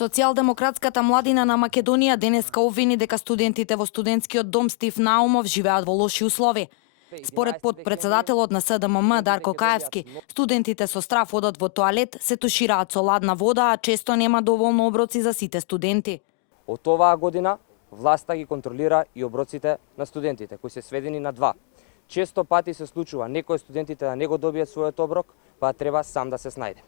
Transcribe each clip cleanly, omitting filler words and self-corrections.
Социјалдемократската младина на Македонија денеска обвини дека студентите во студентскиот дом Стив Наумов живеат во лоши услови. Според подпредседателот на СДММ Дарко Каевски, студентите со страф одат во тоалет, се тушираат со ладна вода, а често нема доволно оброци за сите студенти. Од оваа година власта ги контролира и оброците на студентите, кои се сведени на 2. Често пати се случува некои студентите да не го добијат својот оброк, па треба сам да се снајде.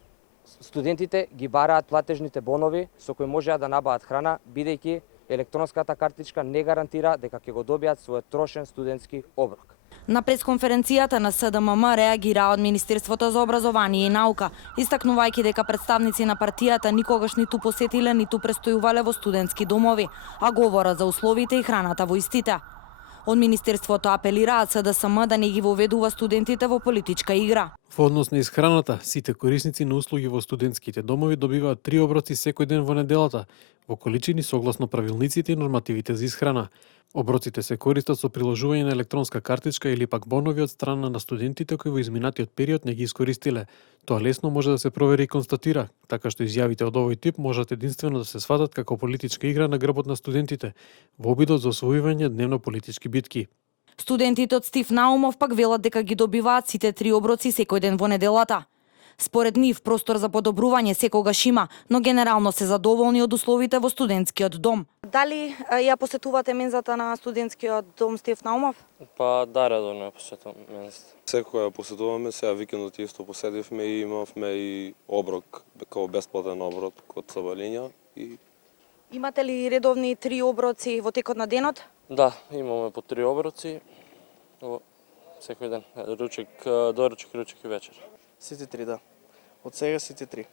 Студентите ги бараат платежните бонови со кои можеа да набават храна, бидејќи електронската картичка не гарантира дека ќе го добијат својот трошен студентски оброк. На пресконференцијата на СДММ реагира од Министерството за образование и наука, истакнувајќи дека представници на партијата никогаш ниту посетиле, ниту престојувале во студентски домови, а говорат за условите и храната во истите. Од Министерството апелираат СДСМ да не ги воведува студентите во политичка игра. Во однос на исхраната, сите корисници на услуги во студентските домови добиваат 3 оброци секој ден во неделата, во количини согласно правилниците и нормативите за исхрана. Оброците се користат со приложување на електронска картичка или пак бонови од страна на студентите кои во изминатиот период не ги искористиле. Тоа лесно може да се провери и констатира, така што изјавите од овој тип можат единствено да се сватат како политичка игра на грбот на студентите, во обидот за освојување дневно политички битки. Студентите од Стив Наумов пак велат дека ги добиваат сите 3 оброци секој ден во неделата. Според нив, простор за подобрување секогаш има, но генерално се задоволни од условите во студентскиот дом. Дали ја посетувате мензата на студентскиот дом Стив Наумов? Па да, редовно ја посетувам мензата. Секој ја посетуваме, сега викендот исто поседивме и имавме и оброк, како бесплатен оброк од Сабалиња. Имате ли редовни 3 оброци во текот на денот? Да, имаме по 3 оброци во секој ден. Ручек, доручек, ручек и вечер. Сите 3, да. Од сега сите 3.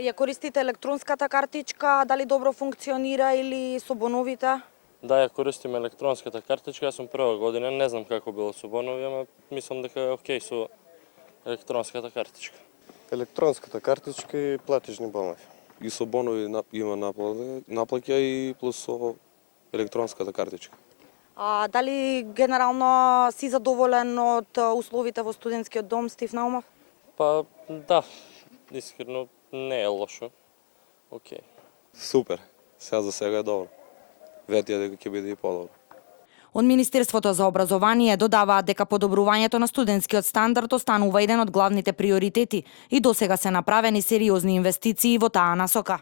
Ја користите електронската картичка, дали добро функционира или со боновите? Да, ја користим електронската картичка, јас сум прва година, не знам како било со бонови, ама мислам дека е окей со електронската картичка. Електронската картичка и платежни бонови. И со бонови има наплаќа и плюс со електронската картичка. Дали генерално си задоволен од условите во студентскиот дом Стив Наумов? Па да, искрено не е лошо. Окей. Супер. Сега за сега е добро. Ветија дека ќе биде и подобро. Од Министерството за образование додаваат дека подобрувањето на студентскиот стандард останува еден од главните приоритети и досега се направени сериозни инвестиции во таа насока.